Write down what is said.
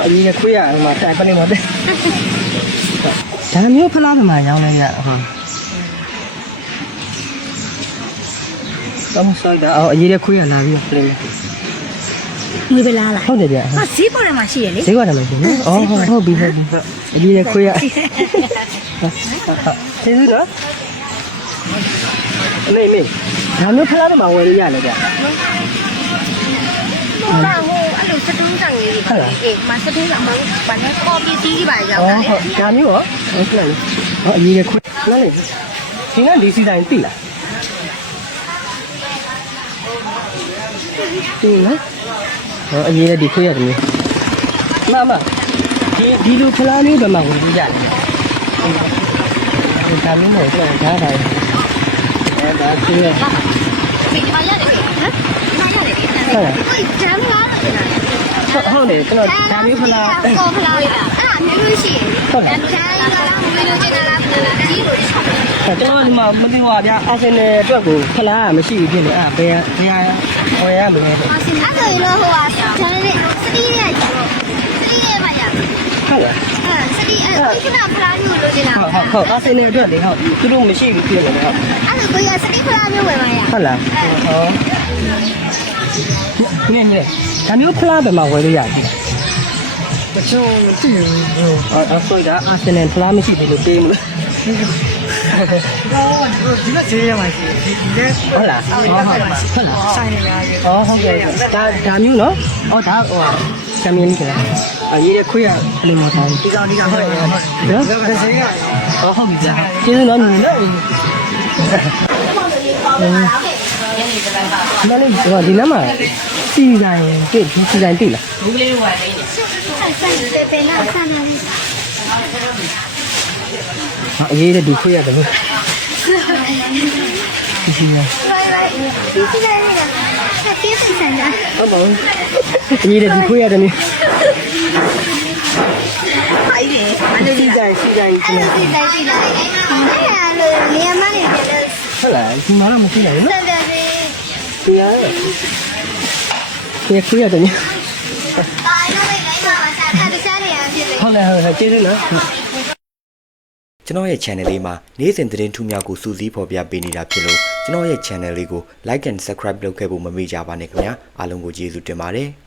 အကြီးကခွေးရမှာတိုင်ပနေမှာတဲ့ဒါမျိုးဖလားမှာရောင်းလိုက်ရဟုတ်တော့ဆိုတော့အကြီးကခွေးရလာပြီးပြင်ငွေပဲလားလားဟုတ်တယ်ဗျာဟာဈေးပေါ်ထဲမှာရှိရလေဈေးပေါ်ထဲမှာရှိနေအော်ဟုတ်ပြီဟုတ်ပြီအကြီးကခွေးရကျေးဇူးနော်နေနေဒါမျိုးဖလားမှာဝယ်လို့ရတယ်ဗျာဘာဟိုအဲ့လိုစတူးဆောင်လေးတွေအေးမစတူးဆောင်မှာဘာလဲကော်ပီစီးပါရောက်တာလေဟုတ်ဒါမျိုးရောဟုတ်ကဲ့ဟောအကြီးကခွေးနားလေဒီကဒီစီတိုင်းတိလားတိနော်ဟောအကြီးကဒီခွေးရတယ်မမဒီလူဖလားမျိုးဘယ်မှာဝင်ကြရတယ်ဒါမျိုးမျိုးတော့ဒါဒါဒါခွေးရဒီမှာရတယ်ဟမ်မှာရတယ်ဟုတ်လားဟိုဂျမ်လာဟုတ်တယ်ကျွန်တော်ဒါမျိုးဖလားကောဖလားအဲ့ဒါမျိုးရှိရင်ဟုတ်လားဂျမ်လာလားမင်းတို့ကျင်လာလားကြီးလို့ရှောက်ကျွန်တော်ဒီမှာမသိပါဗျာအာဆင်နယ်အတွက်ကိုဖလားမရှိဘူးဖြစ်နေဘယ်ဝယ်ရမလဲအာဆင်နယ်အဲ့ဒါရောဟိုဟာဂျမ်နဲ့စတီးရဲ့ပါရဟုတ်လားစတီးအဲ့ဒီကဖလားမျိုးလို့ကျင်လာဟုတ်အာဆင်နယ်အတွက်လေဟုတ်သူတို့မရှိဘူးဖြစ်နေတယ်ဟုတ်အဲ့ဒါကိုရစတီးဖလားမျိုးဝယ်ပါရဟုတ်လားဟုတ်ညညဒါမျိုးဖလားပဲမှာဝယ်လို့ရတယ်တချို့မသိဘူးအဲ့ဆိုဒါအာဆင်နယ်ဖလားမရှိဘူးလို့ပြေးမလို့ဒီမှာဈေးရမှာရှိတယ်ဒီလဲဟုတ်လားဟုတ်လားဆိုင်နေရတယ်ဟုတ်ကဲ့ဒါမျိုးနော်ဒါဟိုချမ်းမင်းကြီးကရေးရခွေးရလေးမထားဘူးဒီကောင်ဟုတ်တယ်နော်ဈေးကဟုတ်ပြီဗျာကျေးဇူးတော်ညီနော်ဒီနားမှာစီဆိုင်တွေ့ဒီစီဆိုင်တွေ့လားဘူးလေးဝယ်လေးဆိုင်ပင်ကဆန်နေလေးအရေးတဲ့ဒီခွေးရတယ်လို့ဒီစီနေဒီစီနေလေးကပြေးဆိုင်တာဟုတ်ပါဘူးအရေးတဲ့ဒီခွေးရတယ်နေဟိုင်းလေမလို့စီဆိုင်စီဆိုင်ဒီလားအဲ့ဒါလို့နေရာမနေတယ်ဟုတ်လားဒီမှာတော့မရှိနိုင်ဘူးနော်ဆက်တယ်ဒီရခွေးရတယ်နေတာတော့ပဲလိုက်ပါစားတာစားနေရဖြစ်တယ်ဟုတ်လားကျေးဇူးနော်ကျွန်တော်ရဲ့ channel လေးမှာနေ့စဉ်သတင်းထူးများကိုစူးစီးဖော်ပြပေးနေတာဖြစ်လို့ကျွန်တော်ရဲ့ channel လေးကို like and subscribe လုပ်ခဲ့ဖို့မမေ့ကြပါနဲ့ခင်ဗျာအားလုံးကိုကျေးဇူးတင်ပါတယ်